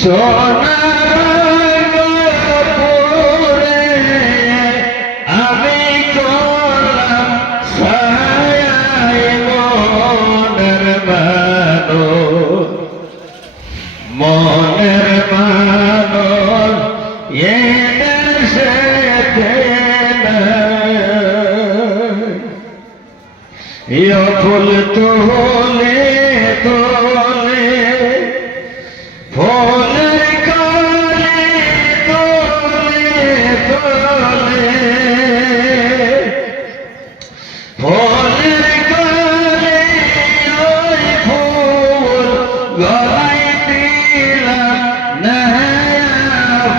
সোনার গোপুরে আমি করলাম ছায়ায় মনের মানুষ, মনের মানুষ এ দেশেতে নাই। ফুল তোলে তোলে ফুলের কলি তোলে তোলে ফুলের কলি ওই ফুল গলাই দিলাম না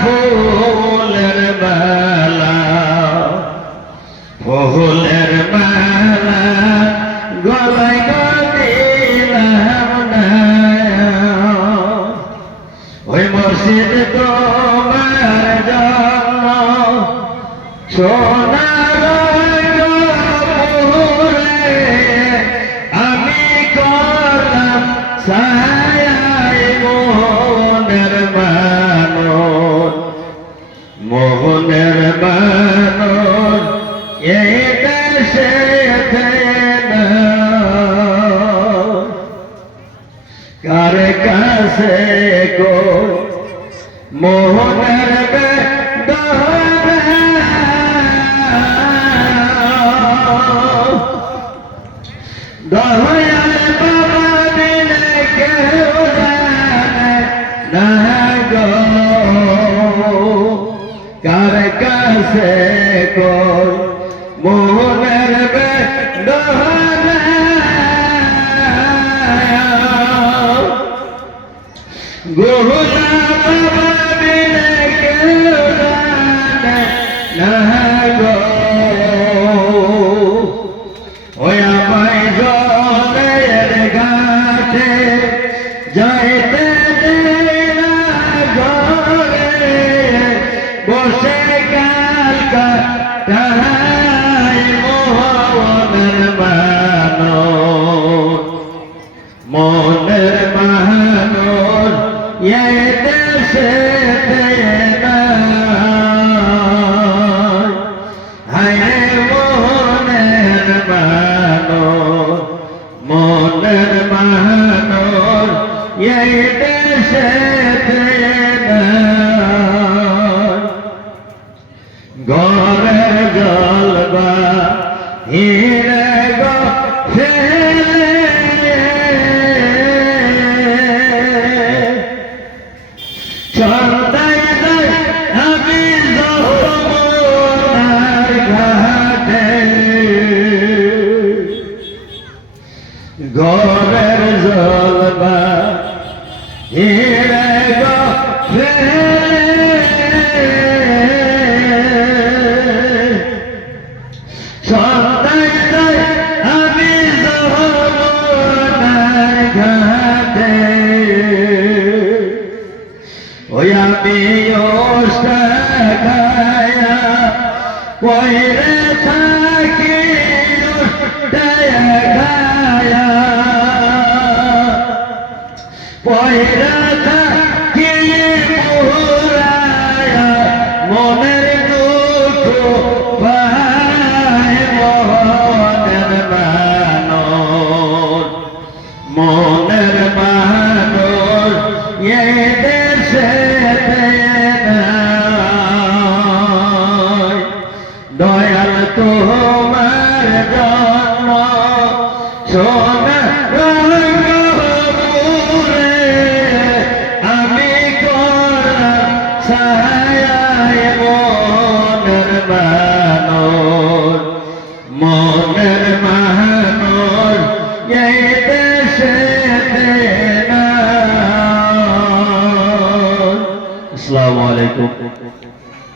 ফুলের মালা, ফুলের মালা গলায় দিলাম না। ওই মসজিদ তোমার জন্য সোনার গোপুরে আমি করলাম ছায়ায় মোহনের মানুষ, মোহনের মানুষ এই দেশেতে কার কাছে গো মোহনের দয়াল বাবা দিলে কেউ জানে না গো, কার কাছে গো মোহনের গোহনা বাবা দিলে কেউ জানে না গো। ওই আমায় জলের ঘাটে যাইতে দেনা ঘরে বসে কাল কাটাই মোহনের মানুষ, মনের মানুষ এ দেশেতে নাই। হায় মোহনের মানুষ, মনের মানুষ এ দেশেতে নাই। ঘরের জলবা হিরে গো ফেলে সন্ধ্যায় যাই আমি যমুনার ঘাটে, ঘরের জলবা হিরে গো ফেলে সন্ধ্যায় যাই আমি যমুনার ঘাটে। ওই আমি ওষ্ঠাখায়া পয়রে থাকি ওষ্ঠায়া খায়া, পয়রা থাকি পুরায়া মনের দুঃখ পায় মনের মানুষ, মনের মানুষ এ দেশেতে নাই। দয়াল তোমার জন্য সোনার